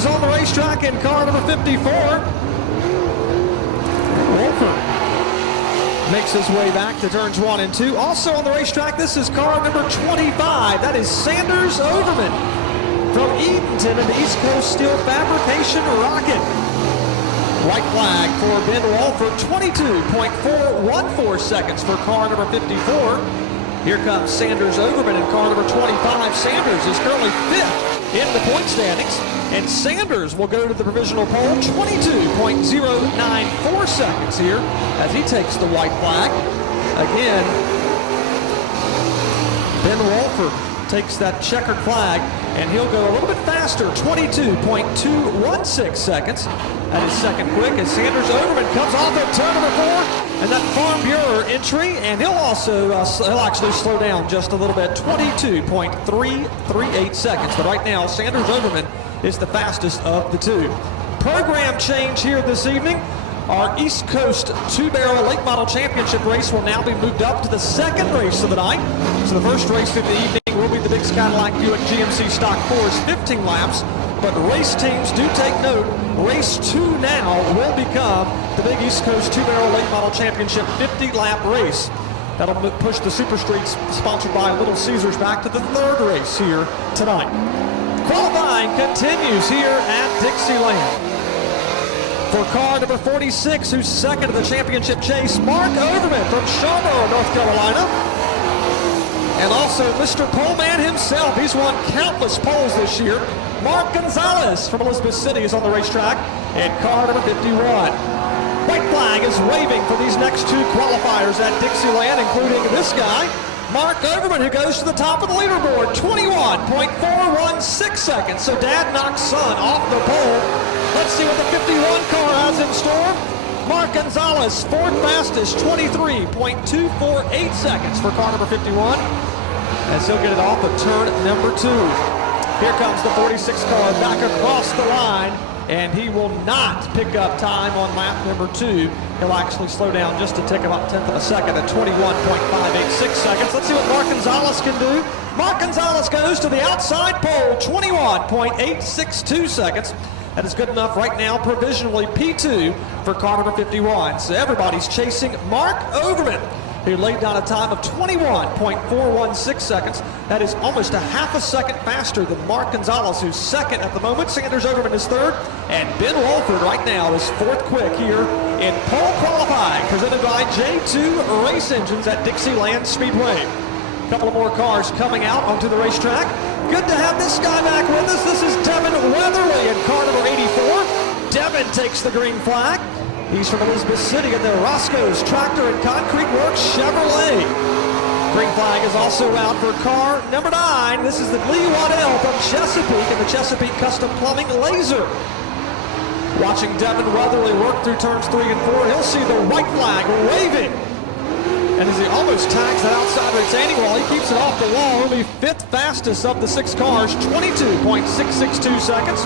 Sanders on the racetrack in car number 54. Wolford makes his way back to turns 1 and 2. Also on the racetrack, this is car number 25. That is Sanders Overman from Edenton in the East Coast Steel Fabrication Rocket. White flag for Ben Walford, 22.414 seconds for car number 54. Here comes Sanders Overman in car number 25. Sanders is currently 5th in the point standings, and Sanders will go to the provisional pole, 22.094 seconds here as he takes the white flag. Again, Ben Walford takes that checkered flag, and he'll go a little bit faster, 22.216 seconds at his second quick as Sanders Overman comes off of turn number 4 and that Farm Bureau entry, and he'll also he'll actually slow down just a little bit, 22.338 seconds. But right now, Sanders Overman is the fastest of the two. Program change here this evening. Our East Coast 2-barrel late model championship race will now be moved up to the second race of the night. So the first race of the evening will be the Big Cadillac Buick GMC Stock 4's 15 laps. But race teams do take note. Race 2 now will become the Big East Coast 2-barrel late model championship 50-lap race. That'll push the Super Streets sponsored by Little Caesars back to the third race here tonight. Qualifying continues here at Dixieland. For car number 46, who's second in the championship chase, Mark Overman from Charlotte, North Carolina. And also Mr. Poleman himself. He's won countless poles this year. Mark Gonzalez from Elizabeth City is on the racetrack in car number 51. White flag is waving for these next two qualifiers at Dixieland, including this guy, Mark Overman, who goes to the top of the leaderboard, 21.416 seconds. So Dad knocks son off the pole. Let's see what the 51 car has in store. Mark Gonzalez, fourth fastest, 23.248 seconds for car number 51, as he'll get it off of turn number 2. Here comes the 46 car back across the line, and he will not pick up time on lap number 2. He'll actually slow down just to take about 1/10 of a second at 21.586 seconds. Let's see what Mark Gonzalez can do. Mark Gonzalez goes to the outside pole, 21.862 seconds. That is good enough right now, provisionally P2 for car number 51. So everybody's chasing Mark Overman, who laid down a time of 21.416 seconds. That is almost a half a second faster than Mark Gonzalez, who's second at the moment. Sanders Overman is third, and Ben Walford right now is fourth quick here in pole qualifying, presented by J2 Race Engines at Dixieland Speedway. A couple of more cars coming out onto the racetrack. Good to have this guy back with us. This is Devin Weatherly in car number 84. Devin takes the green flag. He's from Elizabeth City in the Roscoe's Tractor and Concrete Works Chevrolet. Green flag is also out for car number 9. This is the Lee Waddell from Chesapeake in the Chesapeake Custom Plumbing Laser. Watching Devin Weatherly work through turns 3 and 4, he'll see the white flag waving. And as he almost tags that outside retaining wall, he keeps it off the wall. He'll be 5th fastest of the 6 cars, 22.662 seconds.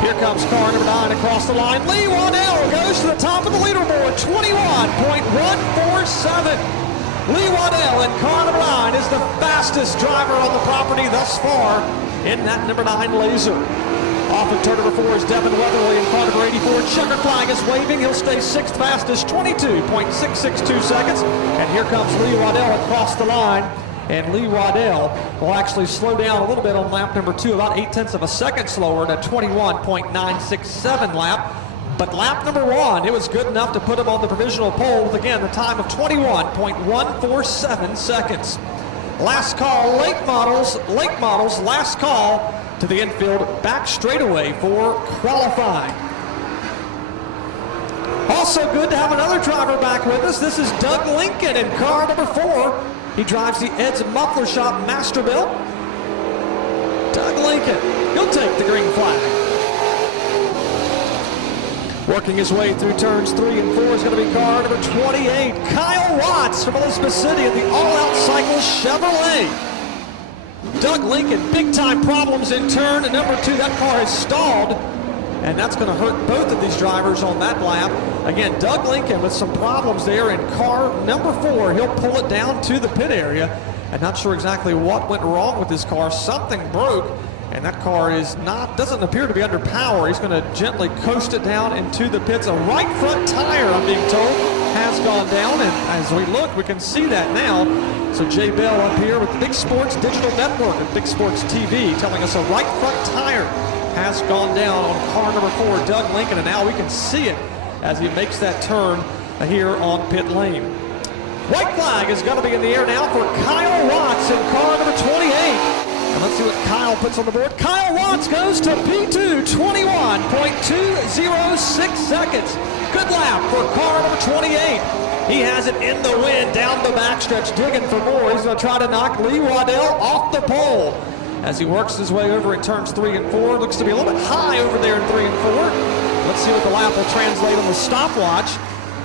Here comes car number 9 across the line. Lee Waddell goes to the top of the leaderboard, 21.147. Lee Waddell in car number 9 is the fastest driver on the property thus far in that number 9 Laser. Off of turn number 4 is Devin Weatherly in car number 84. Checker flag is waving. He'll stay 6th fastest, 22.662 seconds. And here comes Lee Waddell across the line. And Lee Waddell will actually slow down a little bit on lap number 2, about 0.8 of a second slower at a 21.967 lap. But lap number 1, it was good enough to put him on the provisional pole with, again, the time of 21.147 seconds. Last call, late models, last call to the infield back straightaway for qualifying. Also good to have another driver back with us. This is Doug Lincoln in car number 4. He drives the Ed's Muffler Shop Masterbuilt. Doug Lincoln, he'll take the green flag. Working his way through turns 3 and 4 is going to be car number 28, Kyle Watts from Elizabeth City in the All Out Cycles Chevrolet. Doug Lincoln, big time problems in turn number 2. That car has stalled, and that's going to hurt both of these drivers on that lap. Again, Doug Lincoln with some problems there in car number 4. He'll pull it down to the pit area. I'm not sure exactly what went wrong with this car. Something broke, And that car doesn't appear to be under power. He's going to gently coast it down into the pits. A right front tire, I'm being told, has gone down. And as we look, we can see that now. So Jay Bell up here with the Big Sports Digital Network and Big Sports TV telling us a right front tire has gone down on car number 4, Doug Lincoln. And now we can see it as he makes that turn here on pit lane. White flag is going to be in the air now for Kyle Watts in car number 28. And let's see what Kyle puts on the board. Kyle Watts goes to P2, 21.206 seconds. Good lap for car number 28. He has it in the wind down the backstretch, digging for more. He's going to try to knock Lee Waddell off the pole as he works his way over in turns 3 and 4. Looks to be a little bit high over there in 3 and 4. Let's see what the lap will translate on the stopwatch.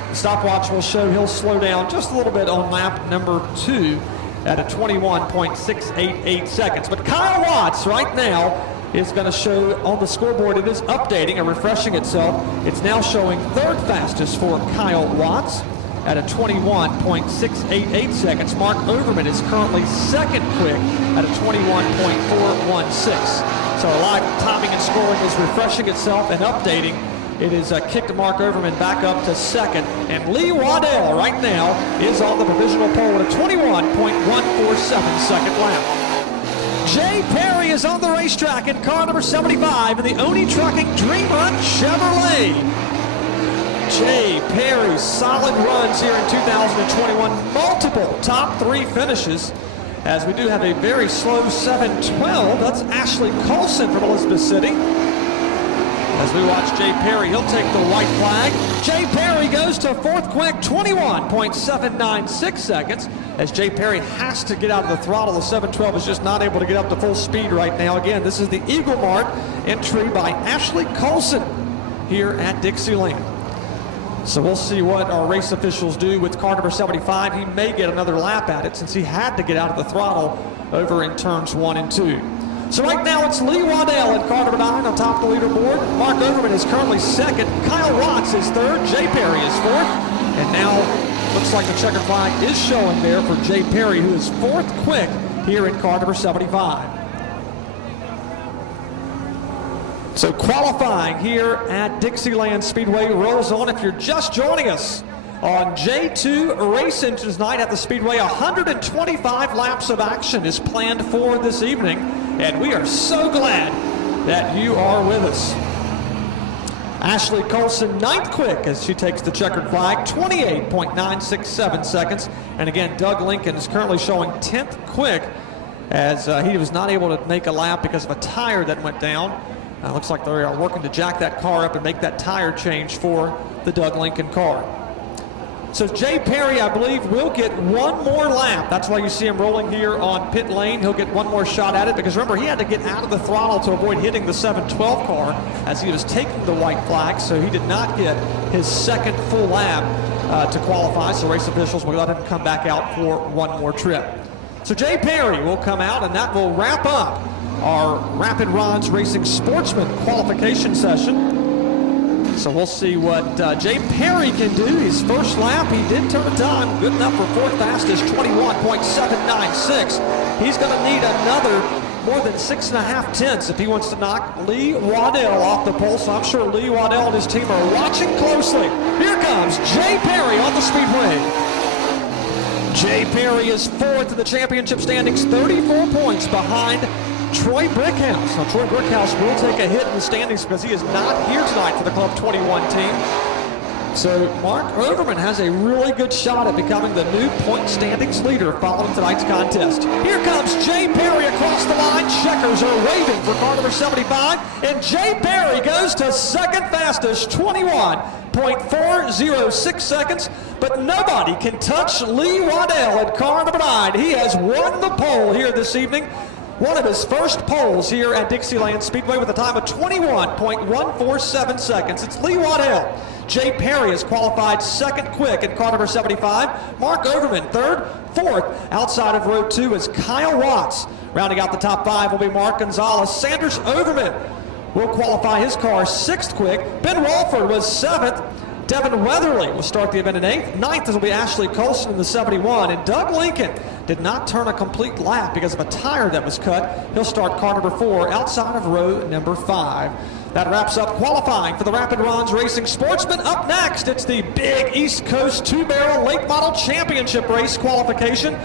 The stopwatch will show he'll slow down just a little bit on lap number 2 at a 21.688 seconds. But Kyle Watts right now is going to show on the scoreboard. It is updating and refreshing itself. It's now showing 3rd fastest for Kyle Watts at a 21.688 seconds. Mark Overman is currently 2nd quick at a 21.416. So our live timing and scoring is refreshing itself and updating. It is kicked Mark Overman back up to 2nd. And Lee Waddell right now is on the provisional pole at a 21.147 second lap. Jay Perry is on the racetrack in car number 75 in the Oni Trucking Dream Run Chevrolet. Jay Perry, solid runs here in 2021. Multiple top 3 finishes. As we do have a very slow 7:12. That's Ashley Colson from Elizabeth City. As we watch Jay Perry, he'll take the white flag. Jay Perry goes to 4th quick, 21.796 seconds. As Jay Perry has to get out of the throttle, the 712 is just not able to get up to full speed right now. Again, this is the Eagle Mart entry by Ashley Colson here at Dixieland. So we'll see what our race officials do with car number 75. He may get another lap at it since he had to get out of the throttle over in turns 1 and 2. So right now it's Lee Waddell in car number 9 on top of the leaderboard. Mark Overman is currently 2nd. Kyle Watts is 3rd. Jay Perry is 4th. And now looks like the checkered flag is showing there for Jay Perry, who is 4th quick here in car number 75. So qualifying here at Dixieland Speedway rolls on. If you're just joining us on J2 Racing tonight at the Speedway, 125 laps of action is planned for this evening, and we are so glad that you are with us. Ashley Colson 9th quick as she takes the checkered flag, 28.967 seconds. And again, Doug Lincoln is currently showing 10th quick as he was not able to make a lap because of a tire that went down. Looks like they are working to jack that car up and make that tire change for the Doug Lincoln car. So Jay Perry, I believe, will get one more lap. That's why you see him rolling here on pit lane. He'll get one more shot at it because remember, he had to get out of the throttle to avoid hitting the 712 car as he was taking the white flag, so he did not get his 2nd full lap to qualify. So race officials will let him come back out for one more trip. So Jay Perry will come out, and that will wrap up our Rapid Ron's Racing Sportsman qualification session. So we'll see what Jay Perry can do. His first lap, he did turn a time. Good enough for 4th fastest, 21.796. He's going to need another more than 6.5 tenths if he wants to knock Lee Waddell off the pole. So I'm sure Lee Waddell and his team are watching closely. Here comes Jay Perry on the speedway. Jay Perry is 4th in the championship standings, 34 points behind Troy Brickhouse. Now, Troy Brickhouse will take a hit in the standings because he is not here tonight for the Club 21 team. So Mark Overman has a really good shot at becoming the new point standings leader following tonight's contest. Here comes Jay Perry across the line. Checkers are waving for car number 75. And Jay Perry goes to 2nd fastest, 21.406 seconds. But nobody can touch Lee Waddell at car number 9. He has won the pole here this evening. One of his first poles here at Dixieland Speedway with a time of 21.147 seconds. It's Lee Waddell. Jay Perry is qualified 2nd quick in car number 75. Mark Overman 3rd. 4th outside of row 2 is Kyle Watts. Rounding out the top 5 will be Mark Gonzalez. Sanders Overman will qualify his car 6th quick. Ben Walford was 7th. Devin Weatherly will start the event in 8th. 9th will be Ashley Colson in the 71. And Doug Lincoln did not turn a complete lap because of a tire that was cut. He'll start car number 4 outside of row number 5. That wraps up qualifying for the Rapid Ron's Racing Sportsman. Up next, it's the big East Coast 2-barrel late model championship race qualification.